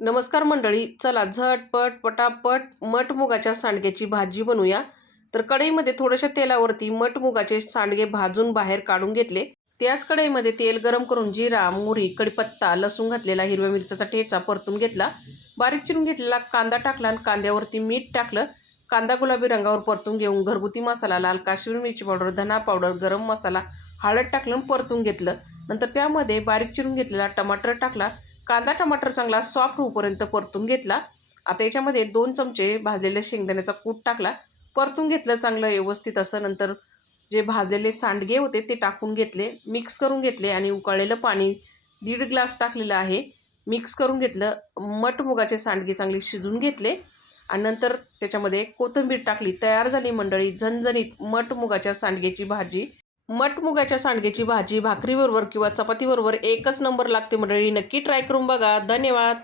नमस्कार मंडळी चला झटपट पटापट मटमुगाच्या सांडग्याची भाजी बनवूया. तर कढईमध्ये थोड्याशा तेलावरती मटमुगाचे सांडगे भाजून बाहेर काढून घेतले. त्याच कढईमध्ये तेल गरम करून जिरा मोहरी कढीपत्ता लसूण घातलेला हिरव्या मिरच्याचा ठेचा परतून घेतला. बारीक चिरून घेतलेला कांदा टाकला आणि कांद्यावरती मीठ टाकलं. कांदा गुलाबी रंगावर परतून घेऊन घरगुती मसाला लाल काश्मीर मिरची पावडर धना पावडर गरम मसाला हळद टाकलं परतून घेतलं. नंतर त्यामध्ये बारीक चिरून घेतलेला टमाटर टाकला. कांदा टमाटर चांगला सॉफ्ट होईपर्यंत परतून घेतला. आता याच्यामध्ये दोन चमचे भाजलेल्या शेंगदाण्याचा कूट टाकला. परतून घेतलं चांगलं व्यवस्थित असं नंतर जे भाजलेले सांडगे होते ते टाकून घेतले. मिक्स करून घेतले आणि उकळलेलं पाणी दीड ग्लास टाकलेलं आहे. मिक्स करून घेतलं मटमुगाचे सांडगे चांगले शिजून घेतले आणि नंतर त्याच्यामध्ये कोथिंबीर टाकली. तयार झाली मंडळी झणझणीत मटमुगाच्या सांडग्याची भाजी. मटमुगाच्या सांडगेची भाजी भाकरीबरोबर किंवा चपातीबरोबर एकच नंबर लागते मंडळी. नक्की ट्राय करून बघा. धन्यवाद.